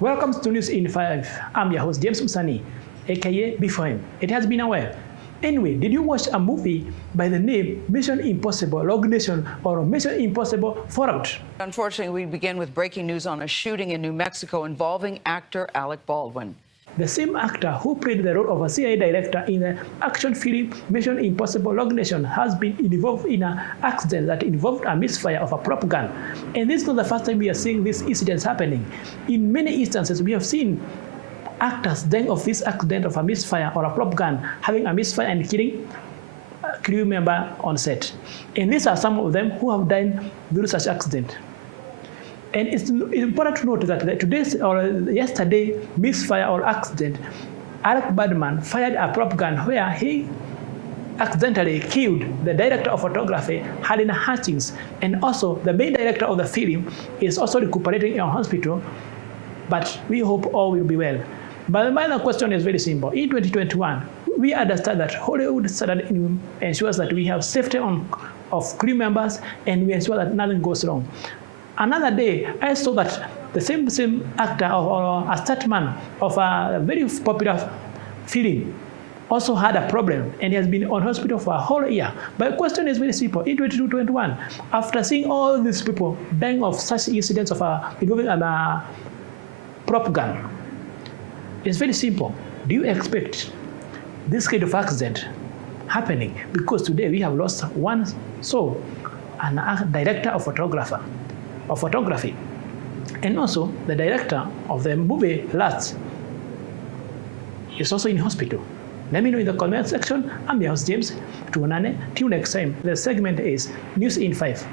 Welcome to News in 5. I'm your host, James Musani, aka Before Him. It has been a while. Anyway, did you watch a movie by the name Mission Impossible Rogue Nation or Mission Impossible Fallout? Unfortunately, we begin with breaking news on a shooting in New Mexico involving actor Alec Baldwin. The same actor who played the role of a CIA director in the action film Mission Impossible Rogue Nation has been involved in an accident that involved a misfire of a prop gun. And this is not the first time we are seeing these incidents happening. In many instances, we have seen actors dying of this accident of a misfire or a prop gun having a misfire and killing a crew member on set. And these are some of them who have died through such accident. And it's important to note that today's or yesterday misfire or accident, Alec Baldwin fired a prop gun where he accidentally killed the director of photography, Helena Hutchins, and also the main director of the film is also recuperating in a hospital, but we hope all will be well. But the minor question is very simple. In 2021, we understand that Hollywood standard ensures that we have safety of crew members and we ensure that nothing goes wrong. Another day, I saw that the same actor or a stuntman of a very popular film also had a problem and he has been on hospital for a whole year. But the question is very simple. In 2021, after seeing all these people dying of such incidents of involving a prop gun, it's very simple. Do you expect this kind of accident happening? Because today we have lost one soul, a director of photography, and also the director of the movie Last is also in hospital. Let me know in the comment section. I'm your host James. Till next time, the segment is News in 5.